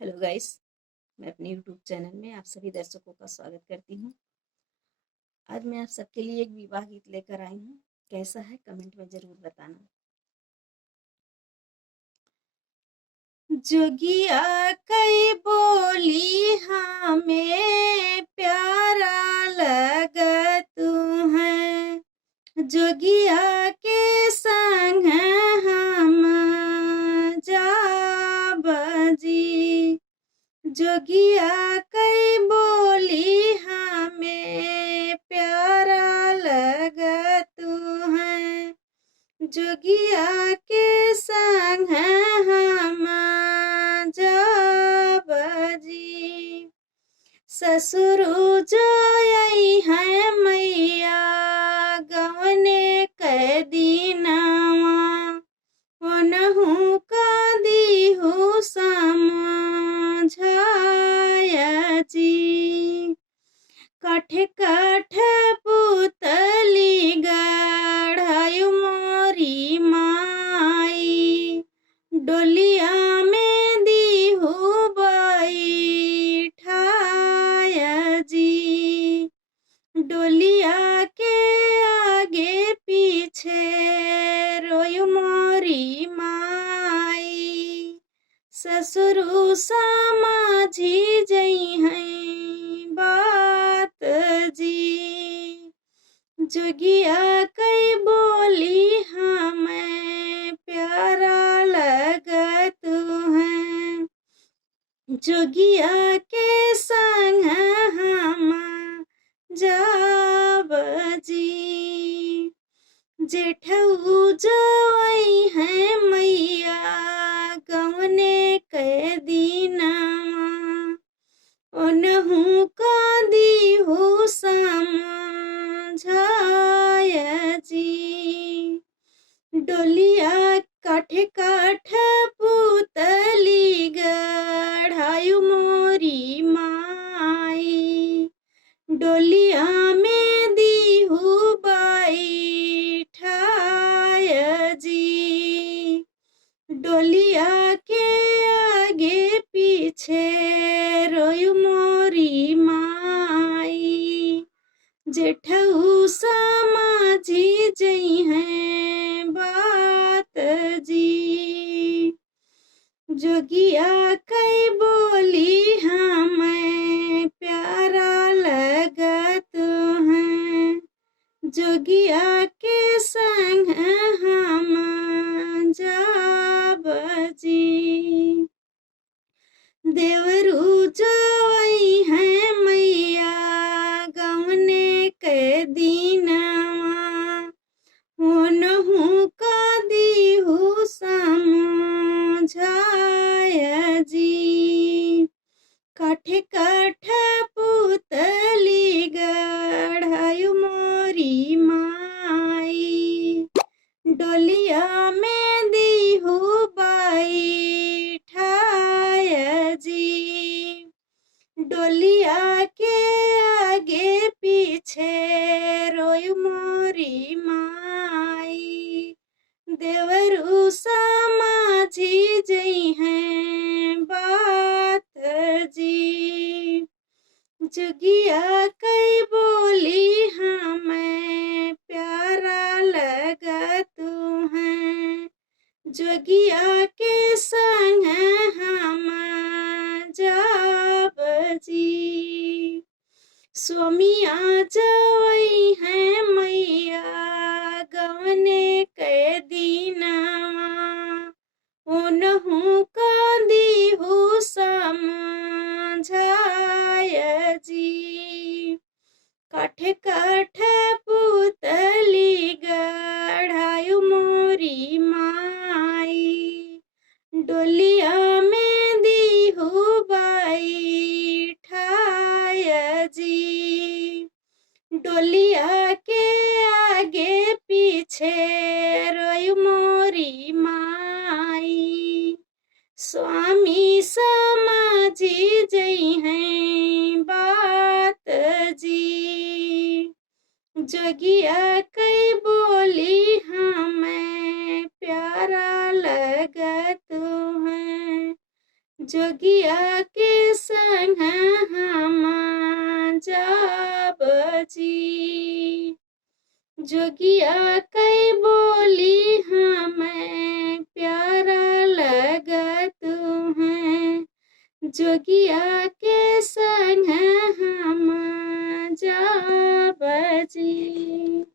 Hello guys. मैं अपने YouTube channel में आप सभी दर्शकों का स्वागत करती हूँ। आज मैं आप सबके लिए एक विवाह गीत लेकर आई हूँ। कैसा है कमेंट में ज़रूर बताना। जोगिया कई बोली हमें प्यारा लगत है, जोगिया के संग हम जाब जी। जोगिया कई बोली हमें प्यारा लगत है, जोगिया के संग हम जाब जी। ससुर जो आई है मैया गवने कै दीनवा, ओनहु का दीहु समझाया जी। काठ काठ पुतली गढ़ायु मोरी माई, डोलिया में दीहु बैठाया जी। डोलिया के आगे पीछे रोयु मोरी माई, ससुरु समाझी जई हैं बात जी। जोगिया कई बोली हमें प्यारा लगत है, जोगिया के संग हम जाब जी। जेठऊ जवई है मैया गवने कै दीनवा, ओनहु का दीहु समझाया जी। डोलिया काठ काठ पुतली गढ़ायु मोरी माई, डोलिया में दीहु बैठाया जी। डोलिया के आगे पीछे रोयु मोरी माई, जेठऊ समाझी जई हैं बात जी। जोगिया कई बोली हमें प्यारा लगत है, जोगिया के संग हम जाब जी। देवरू जवई है मैया गवने कै दीनवा, ओनहु का दीहु समझाया जी। काठ काठ पुतली गढ़ायु मोरी माई, डोलिया में दीहु बैठाया जी। डोलिया के आगे पीछे रोयु मोरी माई, देवरू समाझी जई हैं बात जी। जोगिया कई बोली हमें प्यारा लगत है, जोगिया के संग हम जाब जी। स्वामिया जवई है मैया गवने कै दीनवा, ओनहु का दीहु समझाया जी। काठ काठ पुतली गढ़ायु मोरी माई, डोलिया में दीहु बैठाया जी। डोलिया के आगे पीछे रोयु मोरी माई, स्वामी समाझी जई हैं बात जी। जोगिया कई बोली हमें प्यारा लगत है, जोगिया के संग हम जाब जी। जोगिया कई बोली हमें प्यारा लगत है। जोगिया के संग हम जाब जी।